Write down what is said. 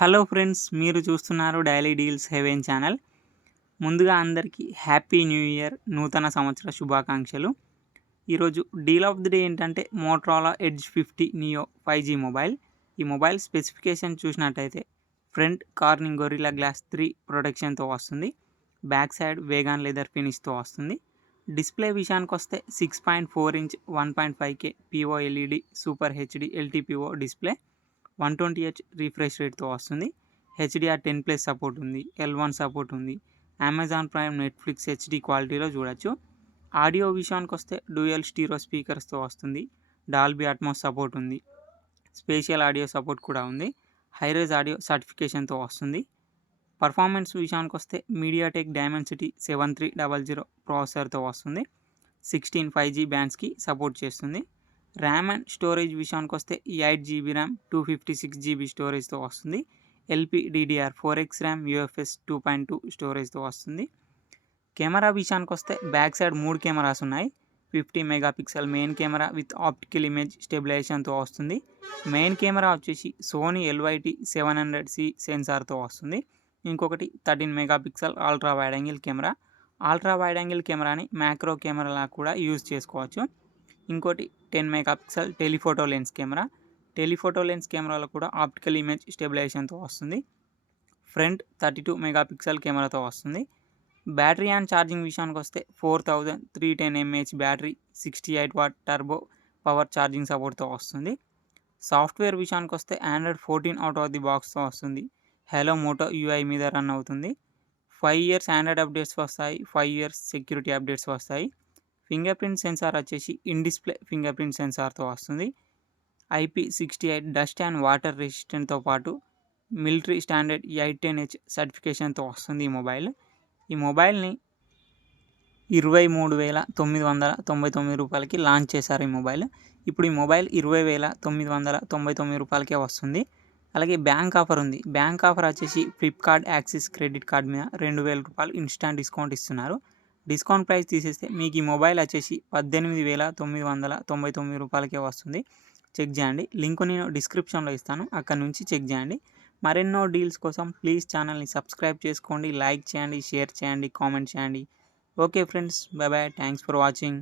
Hello friends, మీరు చూస్తున్నారు daily deals haven channel. ముందుగా అందరికీ హ్యాపీ న్యూ ఇయర్, నూతన సంవత్సర శుభాకాంక్షలు. ఈరోజు డీల్ ఆఫ్ ది డే ఏంటంటే Motorola edge 50 neo 5G mobile. ఈ మొబైల్ స్పెసిఫికేషన్ చూసినట్టయితే ఫ్రంట్ కార్నింగ్ గొరిల్లా గ్లాస్ 3 ప్రొటెక్షన్తో వస్తుంది. బ్యాక్ సైడ్ వేగాన్ లెదర్ ఫినిష్తో వస్తుంది. డిస్ప్లే విషయానికి వస్తే 6.4 inch 1.5K PO LED super HD LTPO display, 120Hz refresh రేట్తో వస్తుంది. HDR10+ సపోర్ట్ ఉంది, L1 సపోర్ట్ ఉంది. అమెజాన్ ప్రైమ్, నెట్ఫ్లిక్స్ హెచ్డి క్వాలిటీలో చూడొచ్చు. ఆడియో విషయానికి వస్తే డ్యూయల్ స్టీరో స్పీకర్స్తో వస్తుంది. డాల్బీ అట్మాస్ సపోర్ట్ ఉంది. స్పేషియల్ ఆడియో సపోర్ట్ కూడా ఉంది. హైరేజ్ ఆడియో సర్టిఫికేషన్తో వస్తుంది. పర్ఫార్మెన్స్ విషయానికి వస్తే మీడియాటెక్ డైమెన్సిటీ 7300 ప్రాసెసర్తో వస్తుంది. 16 5G బ్యాండ్స్కి సపోర్ట్ చేస్తుంది. ర్యామ్ అండ్ స్టోరేజ్ విషయానికి వస్తే 8GB ర్యామ్ 256GB స్టోరేజ్తో వస్తుంది. LPDDR4X ర్యామ్ UFS 2.2 స్టోరేజ్తో వస్తుంది. కెమెరా విషయానికి వస్తే బ్యాక్ సైడ్ 3 కెమెరాస్ ఉన్నాయి. 50 megapixel main camera with optical image స్టెబిలైజేషన్తో వస్తుంది. మెయిన్ కెమెరా వచ్చేసి సోనీ LYT 700C సెన్సార్తో వస్తుంది. ఇంకొకటి 13 megapixel ultra wide angle camera. Ultra wide angle కెమెరాని మ్యాక్రో కెమెరాలా కూడా యూజ్ చేసుకోవచ్చు. ఇంకోటి 10 megapixel telephoto lens camera. Telephoto lens కెమెరాలో కూడా ఆప్టికల్ ఇమేజ్ స్టెబిలైజేషన్తో వస్తుంది. ఫ్రంట్ 32 మెగాపిక్సెల్ కెమెరాతో వస్తుంది. బ్యాటరీ అండ్ ఛార్జింగ్ విషయానికి వస్తే 4310 mAh battery, 68 what turbo power charging సపోర్ట్తో వస్తుంది. సాఫ్ట్వేర్ విషయానికి వస్తే ఆండ్రాయిడ్ 14 అవుట్ ఆఫ్ ది బాక్స్తో వస్తుంది. హలో మోటో UI మీద రన్ అవుతుంది. 5 ఇయర్స్ ఆండ్రాయిడ్ అప్డేట్స్ వస్తాయి, 5 ఇయర్స్ సెక్యూరిటీ అప్డేట్స్ వస్తాయి. ఫింగర్ ప్రింట్ సెన్సార్ వచ్చేసి ఇన్ డిస్ప్లే ఫింగర్ ప్రింట్ సెన్సార్తో వస్తుంది. IP68 డస్ట్ అండ్ వాటర్ రెసిస్టెంట్తో పాటు మిలిటరీ స్టాండర్డ్ 810H సర్టిఫికేషన్తో వస్తుంది ఈ మొబైల్. ఈ మొబైల్ని 23,999 రూపాయలకి లాంచ్ చేశారు ఈ మొబైల్. ఇప్పుడు ఈ మొబైల్ 20,999 రూపాయలకే వస్తుంది. అలాగే బ్యాంక్ ఆఫర్ ఉంది. బ్యాంక్ ఆఫర్ వచ్చేసి ఫ్లిప్కార్ట్ యాక్సిస్ క్రెడిట్ కార్డ్ మీద 2,000 రూపాయలు ఇన్స్టాంట్ డిస్కౌంట్ ఇస్తున్నారు. డిస్కౌంట్ ప్రైస్ తీసేస్తే మీకు ఈ మొబైల్ వచ్చేసి 18,999 రూపాయలకే వస్తుంది. చెక్ చేయండి. లింక్ నేను డిస్క్రిప్షన్లో ఇస్తాను, అక్కడ నుంచి చెక్ చేయండి. మరెన్నో డీల్స్ కోసం ప్లీజ్ ఛానల్ని సబ్స్క్రైబ్ చేసుకోండి, లైక్ చేయండి, షేర్ చేయండి, కామెంట్ చేయండి. Okay friends, bye bye, thanks for watching.